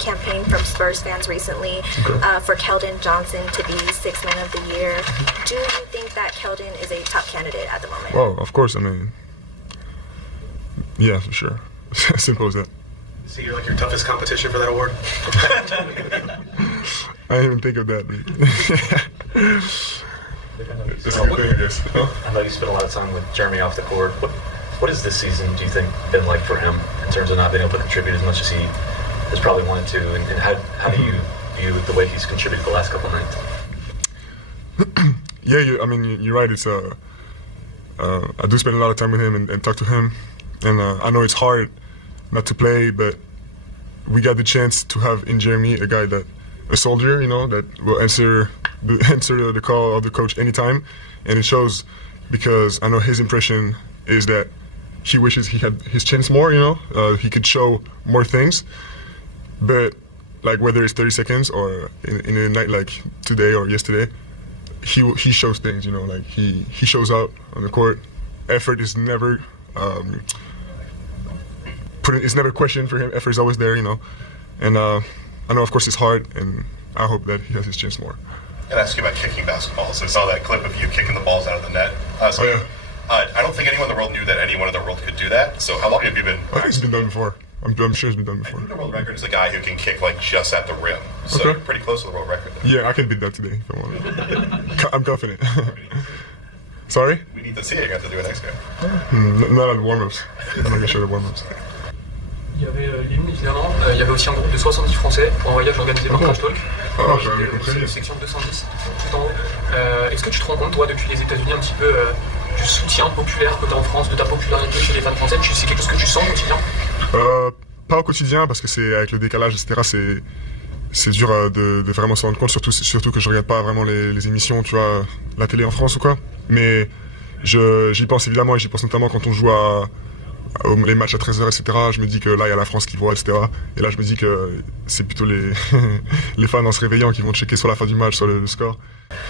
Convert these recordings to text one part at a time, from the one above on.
campaign from Spurs fans recently for Keldon Johnson to be Sixth Man of the Year. Do you think that Keldon is a top candidate at the moment? Well, of course. I mean, yeah, for sure. Simple as that. So you're like your toughest competition for that award? I didn't even think of that. That's a good thing, I guess. I know you spent a lot of time with Jeremy off the court. What has this season, do you think, been like for him in terms of not being able to contribute as much as he has probably wanted to? And how do you view the way he's contributed the last couple nights? Yeah, I mean, you're right. It's I do spend a lot of time with him and talk to him. And I know it's hard not to play, but we got the chance to have in Jeremy a soldier, that will answer the call of the coach anytime, and it shows because I know his impression is that he wishes he had his chance more. He could show more things, but like whether it's 30 seconds or in a night like today or yesterday, he shows things. Like he shows up on the court. Effort is never. It's never questioned for him. Effort is always there, and I know, of course, it's hard, and I hope that he has his chance more. And ask you about kicking basketballs. I saw that clip of you kicking the balls out of the net. I don't think anyone in the world knew that anyone in the world could do that. So how long have you been? I think it's been done before. I'm sure it's been done before. I think the world record is the guy who can kick like just at the rim. So you're pretty close to the world record there. Yeah, I can beat that today if I want. I'm confident. Sorry? We need to see it. You have to do it next game. Not at warm-ups. I'm not going to show the warm-ups. Il y avait Lynn, évidemment. Il y avait aussi un groupe de 70 Français pour un voyage organisé par Trash Talk. Section 210, tout en haut. Est-ce que tu te rends compte, toi, depuis les États-Unis, un petit peu du soutien populaire que tu as en France, de ta popularité chez les fans français? C'est quelque chose que tu sens au quotidien? Pas au quotidien, parce que c'est avec le décalage, etc. C'est dur de vraiment s'en rendre compte, surtout que je regarde pas vraiment les émissions, tu vois, la télé en France ou quoi. Mais j'y pense évidemment, et j'y pense notamment quand on joue les matchs à 13h, etc. Je me dis que là, il y a la France qui voit, etc. Et là, je me dis que c'est plutôt les fans en se réveillant qui vont checker sur la fin du match, sur le score.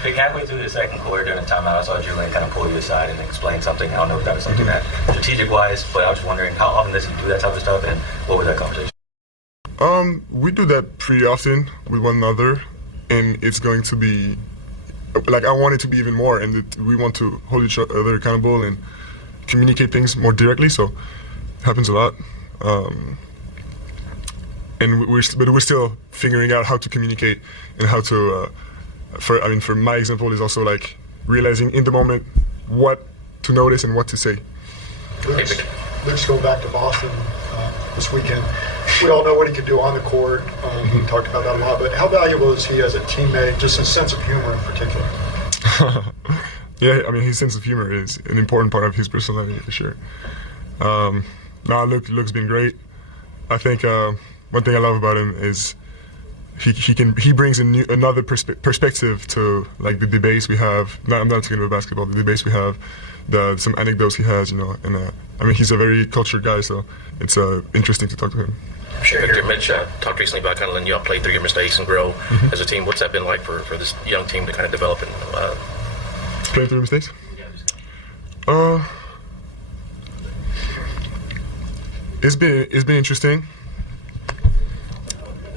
Like halfway through the second quarter during the timeout, I saw Julian kind of pull you aside and explain something. I don't know if that was something that strategic-wise, but I was just wondering how often does he do that type of stuff, and what was that conversation? We do that pretty often with one another, and it's going to be like I want it to be even more, and we want to hold each other accountable and communicate things more directly. So it happens a lot, and we're still figuring out how to communicate and how to. For my example is also like realizing in the moment what to notice and what to say. Luke's going back to Boston this weekend. We all know what he can do on the court. We talked about that a lot, but how valuable is he as a teammate, just his sense of humor in particular? Yeah, I mean, his sense of humor is an important part of his personality for sure. Luke's been great. I think one thing I love about him is he brings another perspective to like the debates we have. I'm not talking about basketball. The debates we have, some anecdotes he has, and I mean he's a very cultured guy, so it's interesting to talk to him. I'm sure Victor Mitch talked recently about kind of letting you play through your mistakes and grow as a team. What's that been like for this young team to kind of develop and play through mistakes? It's been interesting.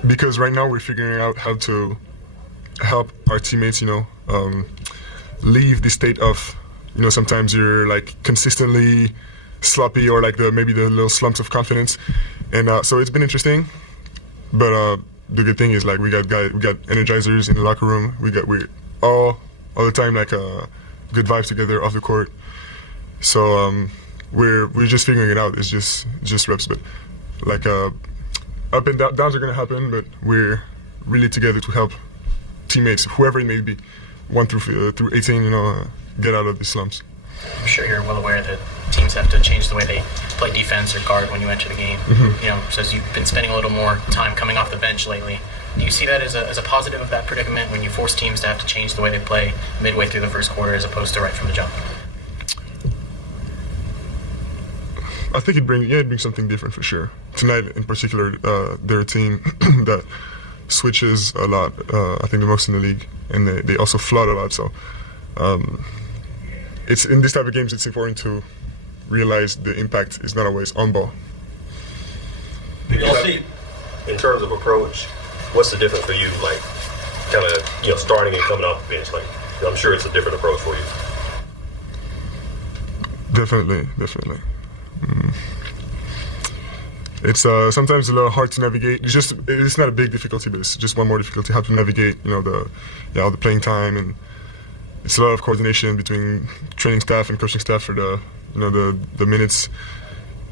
Because right now we're figuring out how to help our teammates, leave the state of, sometimes you're like consistently sloppy or like maybe the little slumps of confidence, and so it's been interesting. But the good thing is like we got energizers in the locker room. We all the time like good vibes together off the court. So we're just figuring it out. It's just reps, but like. Up and downs are going to happen, but we're really together to help teammates, whoever it may be, 1 through 18, get out of these slumps. I'm sure you're well aware that teams have to change the way they play defense or guard when you enter the game. So as you've been spending a little more time coming off the bench lately, do you see that as a positive of that predicament when you force teams to have to change the way they play midway through the first quarter as opposed to right from the jump? I think it brings something different for sure. Tonight, in particular, they're a team that switches a lot. I think the most in the league, and they also flood a lot. So, it's in this type of games, it's important to realize the impact is not always on ball. Did y'all see in terms of approach, what's the difference for you, like, kind of, starting and coming off the bench? Like, I'm sure it's a different approach for you. Definitely. It's sometimes a little hard to navigate. It's not a big difficulty, but it's just one more difficulty how to navigate, the playing time, and it's a lot of coordination between training staff and coaching staff for the minutes.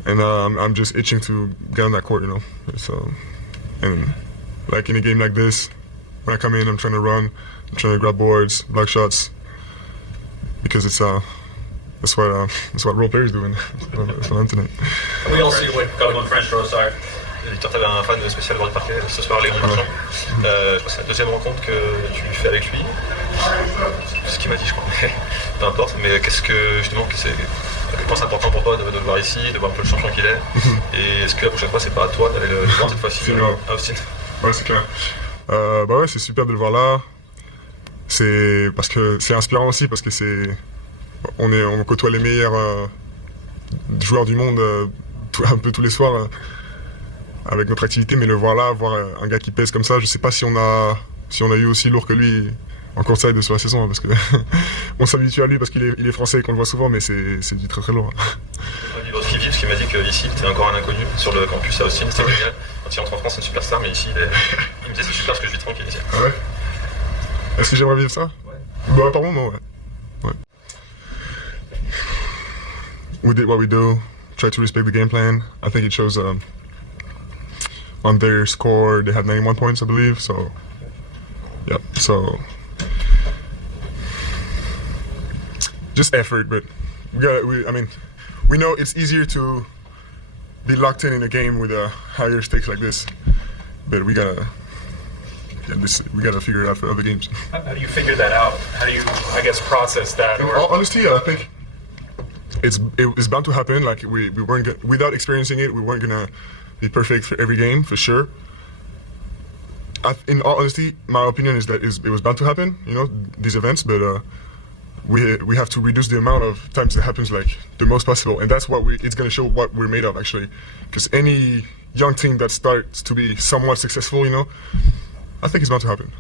And I'm just itching to get on that court, So, and like in a game like this, when I come in, I'm trying to run, I'm trying to grab boards, block shots, because that's what role players do in San Antonio. We all see what Comme on French row, sorry. Victor, tu avais un fan spécial dans le parquet ce soir, Léon Marchand. Je crois que c'est la deuxième rencontre que tu fais avec lui. C'est ce qu'il m'a dit, je crois. Peu importe, mais qu'est-ce que, justement, à quel point c'est important pour toi de le voir ici, de voir un peu le champion qu'il est. Et est-ce que la prochaine fois, c'est pas à toi d'aller le voir cette fois-ci à Austin? Ouais, c'est clair. Ouais, c'est super de le voir là. C'est parce que c'est inspirant aussi, parce que on côtoie les meilleurs joueurs du monde un peu tous les soirs avec notre activité, mais le voir là, voir un gars qui pèse comme ça, je sais pas si on a eu aussi lourd que lui en courtside sur la saison, parce que on s'habitue à lui parce qu'il est français et qu'on le voit souvent, mais c'est du très très lourd. L'autre qui vit, ce qui m'a dit qu'ici, il était encore un inconnu sur le campus à Austin, c'était génial. Quand il rentre en France, c'est une superstar, mais ici, il me disait c'est super parce que je vis tranquille ici. Ah ouais? Est-ce que j'aimerais vivre ça? Ouais. Bah, par moment, ouais. We did what we do, try to respect the game plan. I think it shows on their score, they had 91 points, I believe. So, yeah, just effort, but we know it's easier to be locked in a game with higher stakes like this, but we gotta figure it out for other games. How do you figure that out? How do you, process that? Or honestly, I think it's bound to happen. Like we weren't without experiencing it, we weren't gonna be perfect for every game for sure. In all honesty, my opinion is that it was bound to happen. These events, but we have to reduce the amount of times it happens, like the most possible, and that's what it's gonna show what we're made of actually. Because any young team that starts to be somewhat successful, I think it's bound to happen.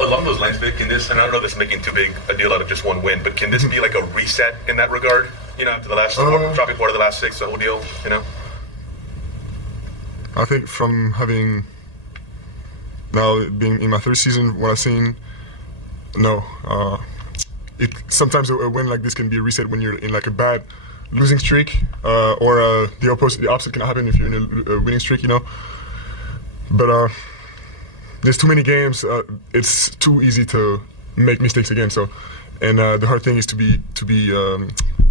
Along those lines, Vic, can this, and I don't know if this is making too big a deal out of just one win, but can this be like a reset in that regard? To the last dropping quarter of the last six, the whole deal, I think from having now being in my third season, what I've seen, no. Sometimes a win like this can be a reset when you're in like a bad losing streak, or the opposite can happen if you're in a winning streak, But there's too many games. It's too easy to make mistakes again. So, and the hard thing is to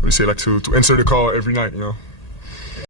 answer the call every night.